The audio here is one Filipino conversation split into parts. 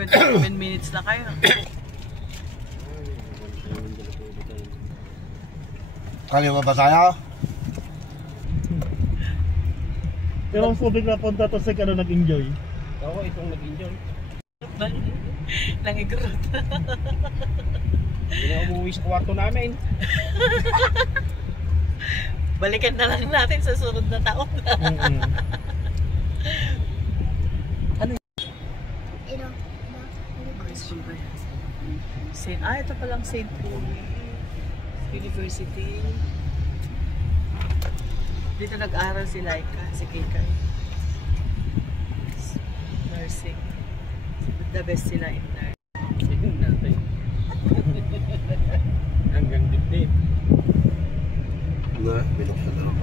10 minutes na kayo. Kaya ba saya? Pero ang subig na punta to sa ano nag-enjoy. Ako itong nag-enjoy. Nangigrot. Hindi na umuwi sa kwarto namin. Balikan na lang natin sa sunod na taon. Ano yun? Ito palang St. Paul University. Dito nag-aral si Laika, si Kikay. Nursing. The best sila in there. Hanggang dibdib. Nga, binuksan na lang.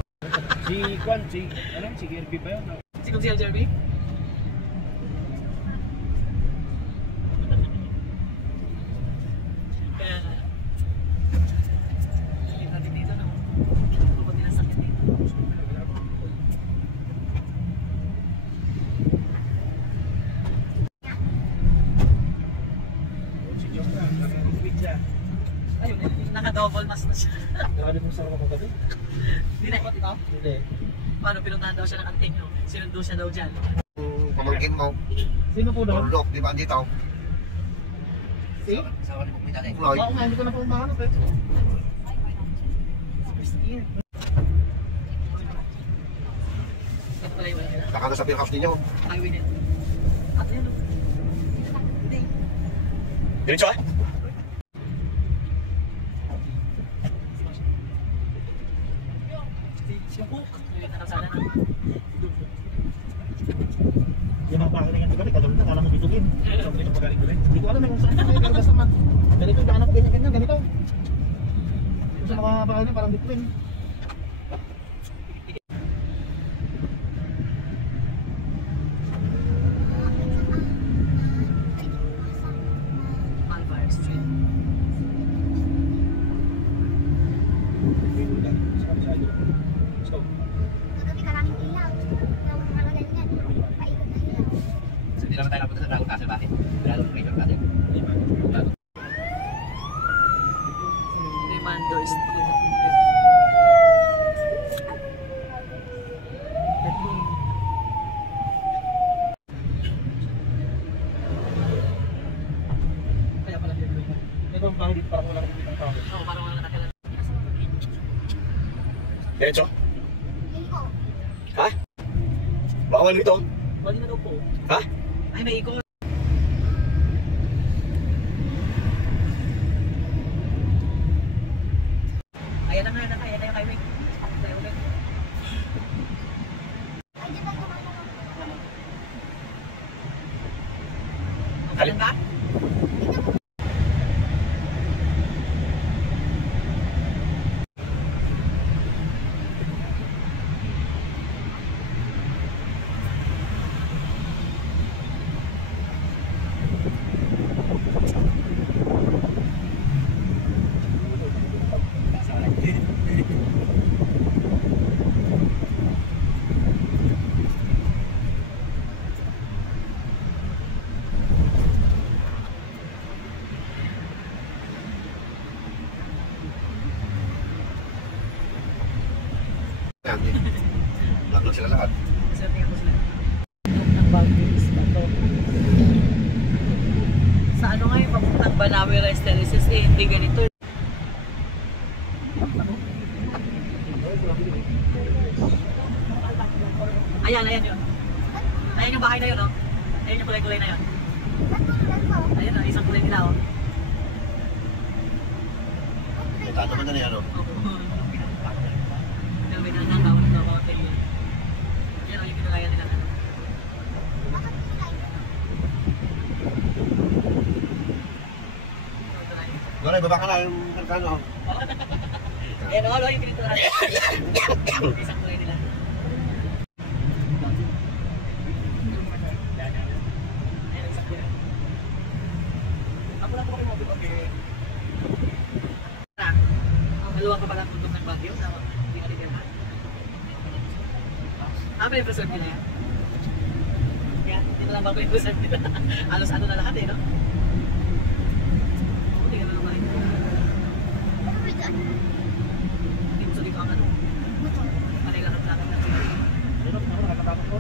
Si Kirby ba yun? Si Kung siya, Jeremy? Kaya nga. Hindi natin dito, no? Bukod nila sakit dito. Ayun, naka-double mask na siya. Grabe kung sarap ako gabi. Hindi na ito? Hindi. Paano pinuntahan daw siya ng anting nyo? Sinundo siya daw dyan. Pamangkin mo. Sino po doon? Lord, di ba dito? Si? Sa kanya pong pinagay. Floyd. Oo nga, hindi ko na po mahanap eh. Ito pala yung wala. Saka na sa beer house ninyo. Highway din. At yun. Hindi. Diretso ah? Si Cook. Yung nakasala na. Yung mga pakalingan ko kadol na kala mo bitugin. Hindi ko alam kung saan kayo pero basta man. Ganito yung anak ko ganyan ganito. Sa mga pakalingan parang bitugin. Malvar Street. Kagabi karaming ilaw. Yung mga ganyan, paikot na ilaw. So, hindi naman tayo napunta sa Dragon Castle, bakit? Dragon Major Castle. Remando Street. Kaya pala dito. Ito ang bahay dito parang wala kang dito ang tao. Oo, parang wala nakakilala. Diretso? Liko. Ha? Bawal nito? Bali na daw po. Ha? Ay, may ikot. Ayan na nga, ayan na yung highway. Tayo ulit. Ay, di ba gumagawa? Okay lang ba? Yan, naglo sila lahat. Sir, tingnan ko sila. Ang Bagis ba to? Sa ano nga yung papuntang Banawe Rice Terraces, eh, hindi ganito. Ayan, ayan yun. Ayan yung bahay na yun, oh. Ayan yung kulay-kulay na yun. Ayan, oh, isang kulay nila, oh. Punta naman na niya, no? May nanakaw na hotel yun. Yan, oh, yung pinagayan nila. Gano'y, baba ka na yung merkano. Ayan, oh, yung pinito natin. Isang kulay nila. Ayan, isang kulay. Ako lang po kayo mabit. Okay. Maluwang ka pala ang tutok ng Baguio. Hindi ka nagyan ha? May preserve nila yan. Yan, ito lang bago yung usan nila. Alos ano na lahat eh, no? Hindi ka na naman. Hindi mo dito ang ano. Panay lang ang natin. Dito, ako nakakatapos ko.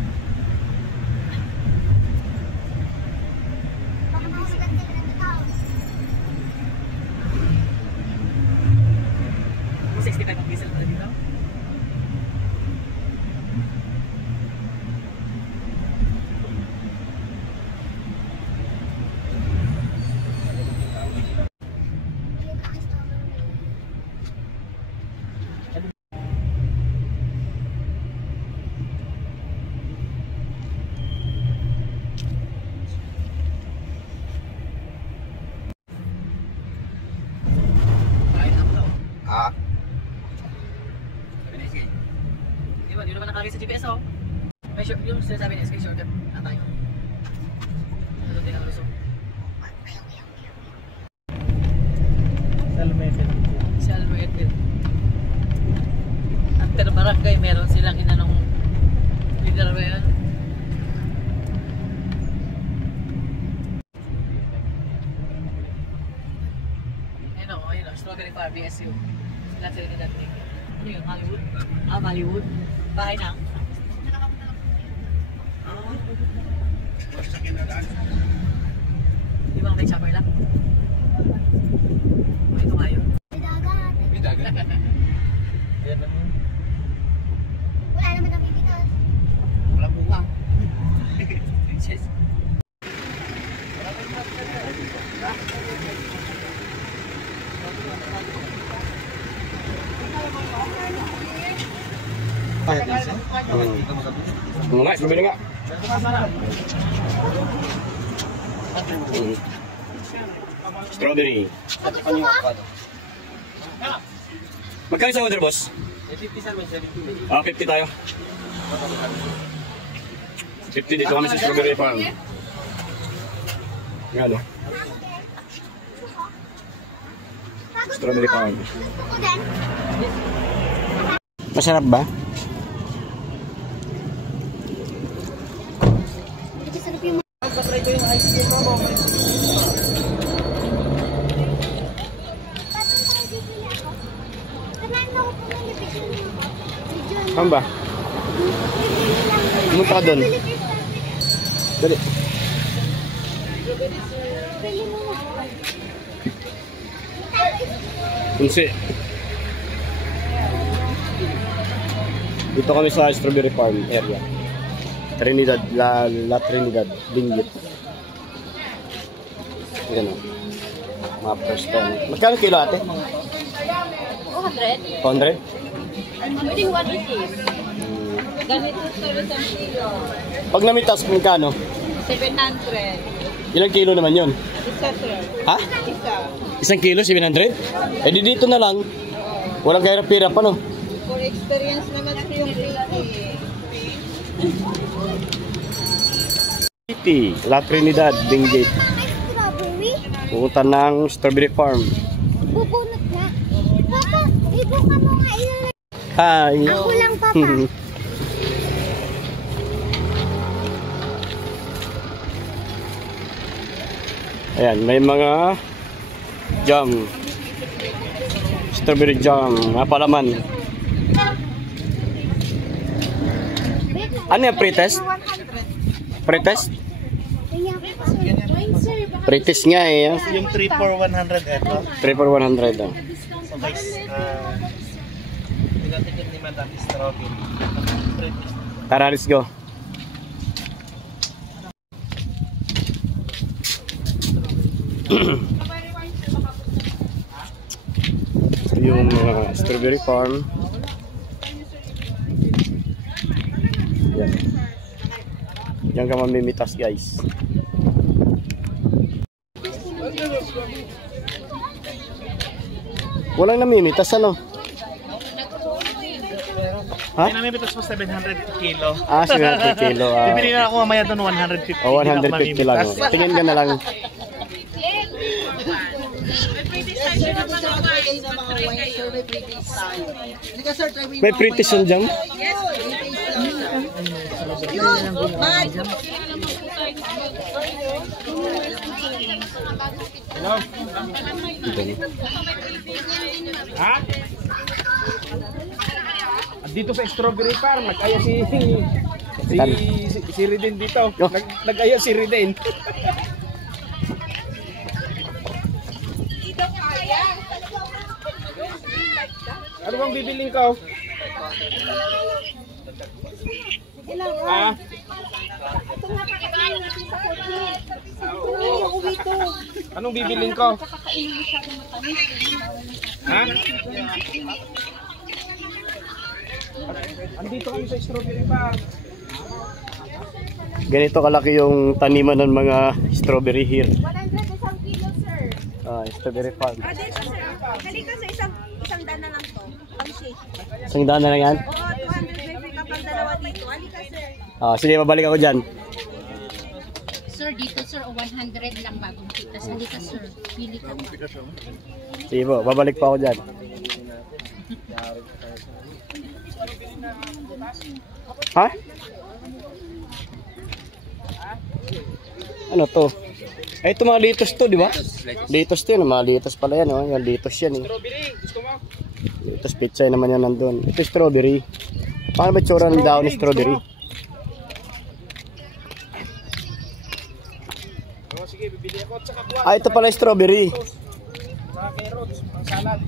Baka makasagat ka ng tao. 65 ang diesel na dito. Ah, Di naman nakalagay sa GPS, oh. May short, yung sinasabi niya, SK shortcut. Tayo. Ano din ang lusong? Salmete. Si Almeted. At per barangay, meron silang inanong leader ba yan? Ayun o, Strawberry Farm, BSU. Sila sila ni Dante. Ano yun, Hollywood? Ah, Hollywood. Bahay na. Di ba may chopper lang? Ito nga yun. May dagat. Ayan lang yun. Wala naman ang bibitos. Walang bunga. Princess. nga, bumili nga. Strawberry. Magkano sa order, boss? 50 sir, may 70. Ah, 50 tayo. 50 dito kami sa Strawberry Farm. Yan o. Strawberry Farm. Gusto ko din. Masarap ba? Hindi sarap yung Pagpatry ko yung ice cream mo. Kailan mo ako pumilipit yung video. Saan ba? Pumunta ka doon. Dali. Pili mo mo. Kunsi. Dito kami sa Strawberry Farm area. Trinidad, La Trinidad, Benguet. Yan o. Mga first time. Magkano kilo ate? 200. 100? Pwedeng 180. Ganito sir isang kilo. Pag namitas, magkano? 700. Ilang kilo naman yun? Isa sir. Ha? Isa. Isang kilo, 700? Eh di dito na lang. Walang kahirap-hirap, ano? For experience naman sir yung City, La Trinidad, Benguet. Strawberry? Pupunta ng Strawberry Farm. Bubunot na. Papa, ibuka mo nga ilan. Hi! Ako lang, Papa. Ayan, may mga jam. Strawberry jam, palaman. Ano yung pre-test? Pre-test? Pre-test nga eh. Yung 3 for 100 eto. 3 for 100. Oh. So guys, pinatikin ni Madam Strawberry. Tara, let's go. Yung Strawberry Farm. Yan. Yan ka mamimitas, guys. Walang namimitas, ano? Ha? Ay, namimitas mo 700 kilo. Ah, 700 kilo. Bibili na ako mamaya doon 150. Oh, 150 lang. Oh. Tingin ka na lang. May pretty sun dyan? Ha? Dito sa Strawberry Farm, nag-aya si Riden dito. Nag-aya si Riden. Ano bang bibiling ko? Ha? Anong bibiling ko? Ha? Andito kami sa Strawberry Farm. Ganito kalaki yung taniman ng mga strawberry here. 100 isang kilo, sir. Strawberry farm. Dito, sir. Halika sa isang daan na lang to. Ang shake. Isang daan na lang yan? Oo, 200 may free kapag dalawa dito. Halika, sir. Sige, mabalik ako dyan. Sir, dito sir, 100 lang bagong kita. Halika sir, pili ka pa. Sige po, babalik pa ako dyan. Ha? Ano to? Ay, ito mga litos to, di ba? Litos to yun, mga litos pala yan, oh. Yan, litos yan, eh. Strawberry, gusto mo? Litos pizza naman yan nandun. Ito strawberry. Paano ba tsura ng daon ni strawberry? Sige, bibili ako. Ito pala strawberry. Saka carrots, pang salad.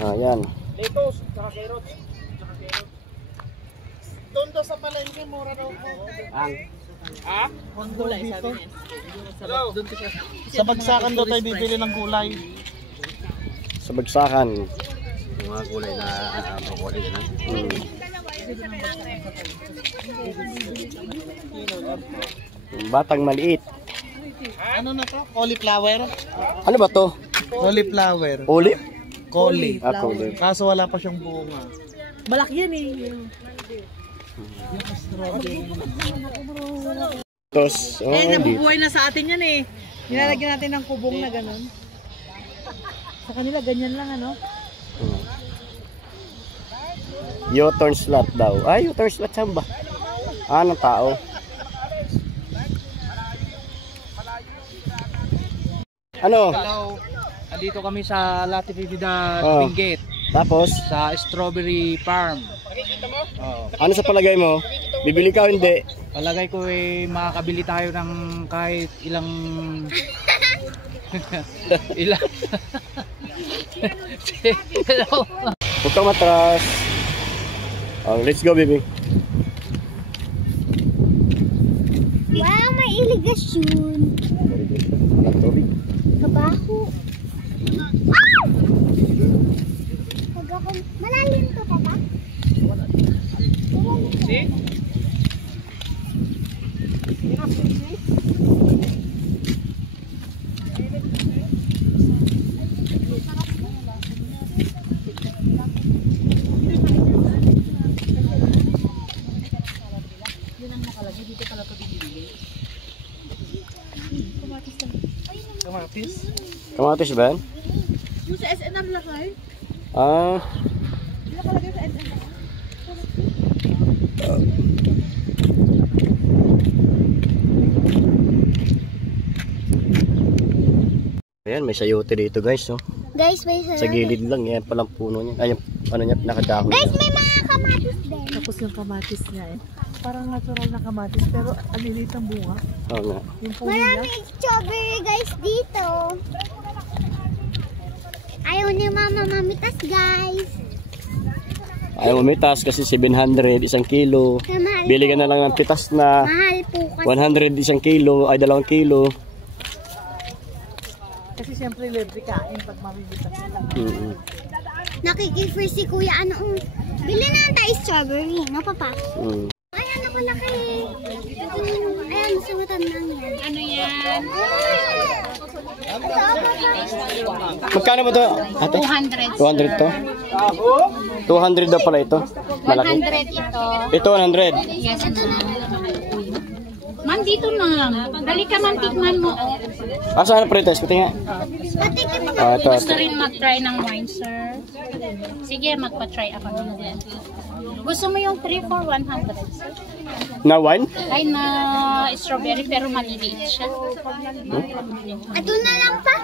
Yan. Lettuce, saka carrots. Doon daw sa palengke, mura daw po. Ang gulay, sabi niya. Sa bagsakan daw tayo bibili ng gulay. Sa bagsakan. Yung mga gulay na makuha na. Batang maliit. Ano na to? Cauliflower? Ano ba to? Cauliflower. Olive? Cauli. Olive. Kaso wala pa siyang bunga. Malaki yan eh. Tos. Nabubuhay na sa atin yan eh. Nilalagyan natin ng kubong na gano'n. Sa kanila ganyan lang ano. U-turn slot daw. U-turn slot saan ba? Ng tao. Ano? Hello. Andito kami sa La Trinidad, Benguet. Tapos? Sa Strawberry Farm. Ano sa palagay mo? Bibili ka o hindi? Palagay ko makakabili tayo ng kahit ilang Hello. Huwag kang matras. Let's go, baby. Wow, may irigasyon. Kabaho. Malalim to, papa? See? Kamatis ba yan? Yung sa SNR lakay? Nakalagay sa SNR. Ayan, may sayote dito guys, no? Guys, may sayote. Sa gilid lang, yan palang puno niya. Ay, ano niya, nakadahon. Guys, may mga kamatis din. Tapos yung kamatis niya eh. Parang natural na kamatis pero alilit ang bunga. Oo nga. Yung puno niya. Maraming strawberry guys dito. Ayaw ni mama mamitas guys. Ayaw mamitas kasi 700 isang kilo. Bili ka na lang ng pitas na mahal po kasi. 100 isang kilo ay 2 kilo. Kasi siyempre libre kain pag mamitas sila. Nakikifree si kuya ano. Bili na tayo strawberry, no papa? Ayan, nakalaki. Ayan, sumutan lang yan. Ano yan? Magkano ba to? Ate? 200. 200 to? 200 daw pala ito. Malaki. 100 ito. Ito 100. Yes, ito na. Ma'am, dito na. Dali ka man, tikman mo. Saan ang pretest? Pati nga. Ito. Gusto rin mag-try ng wine, sir? Sige, magpa-try ako nito. Gusto mo yung 3 for 100, sir? Na wine? Ay na strawberry pero maliliit siya. Ito na lang pa.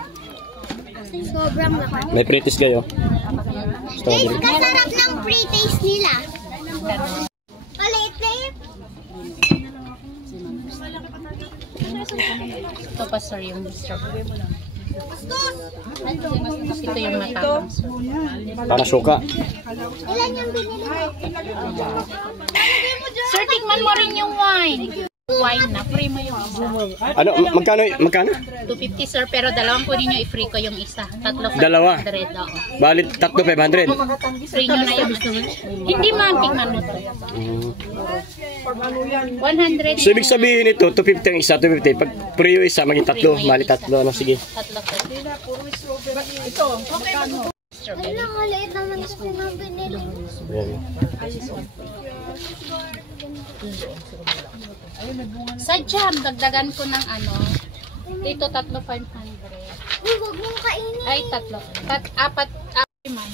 Sobrang lakas. May pre-taste kayo. Guys, Strawberry. kasarap ng pre-taste nila. Maliit na yun. Ito pa sir yung strawberry. Ito yung matapang sir. Para suka. Ilan yung binili mo? Sir, tikman mo rin yung wine. Wine na, free mo yung isa. Ano, magkano? 250 sir, pero dalawang kunin nyo, i-free ko yung isa. Tatlo 500. Dalawa? Oo. Balit, 3,500. Free nyo na yung isa. Hindi man, tikman mo to. 100. So, ibig sabihin ito, 250 ang isa, 250. Pag pre yung isa, maging tatlo. Mali tatlo. Ano, sige. Tatlo po. Ano, maliit naman kasi na binili mo. Ayan. Sa jam, dagdagan ko ng ano. Dito, 3,500. Uy, huwag mong kainin. Ay, tatlo. Apat, man.